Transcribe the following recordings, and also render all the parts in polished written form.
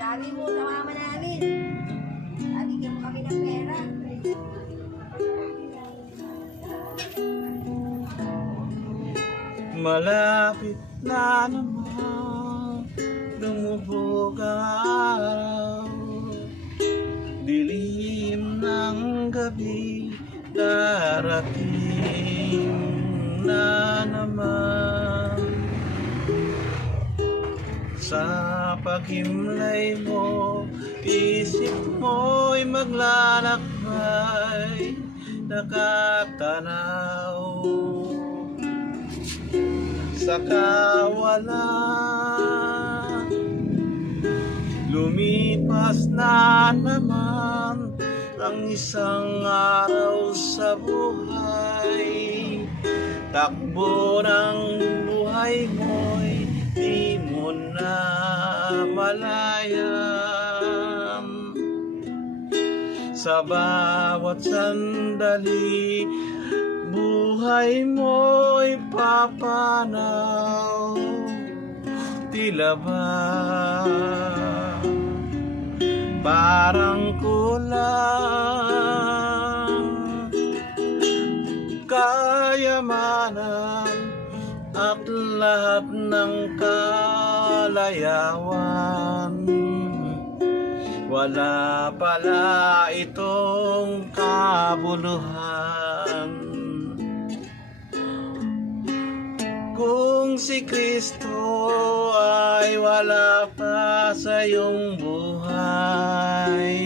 Dali mo sa mama namin. Bigyan mo kami ng pera. Malapit na naman lumubog ang araw, dilim ng gabi darating na naman. Sa paghimlay mo, isip mo'y maglalakbay, nakatanaw sa kawalan. Lumipas na naman ang isang araw sa buhay, takbo ng buhay mo'y di mo na malayan. Sa bawat sandali, buhay mo'y papanaw, tila ba parang kulang kayamanan at lahat ng kalayawan. Wala pala itong kabuluhan. Kung si Kristo ay wala pa sa iyong buhay,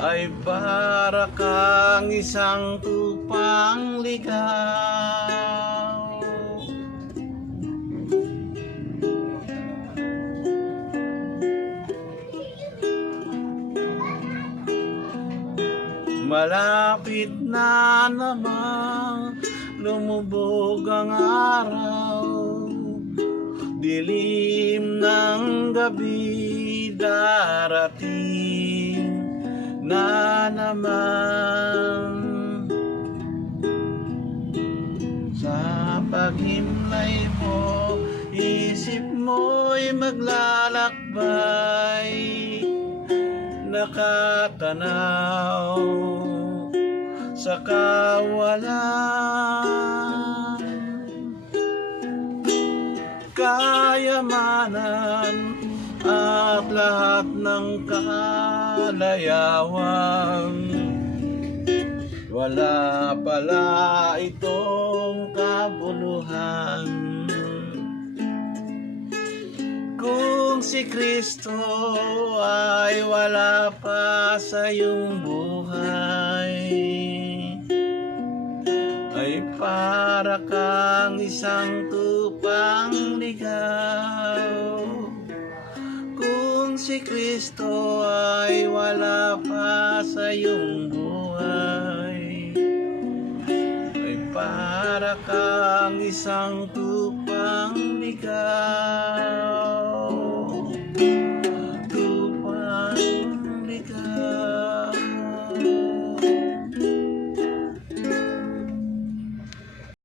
ay para kang isang tupang ligaw. Malapit na namang lumubog ang araw, dilim ng gabi darating na naman. Sa paghimlay mo, isip mo'y maglalakbay, nakatanaw sa kawalan. Kayamanan at lahat ng kalayawan, wala pala itong kabuluhan. Kung si Kristo ay wala pa sa iyong buhay, ay para kang isang tupang ligaw. Kung si Kristo ay wala pa sa iyong buhay, ay para kang isang tupang ligaw.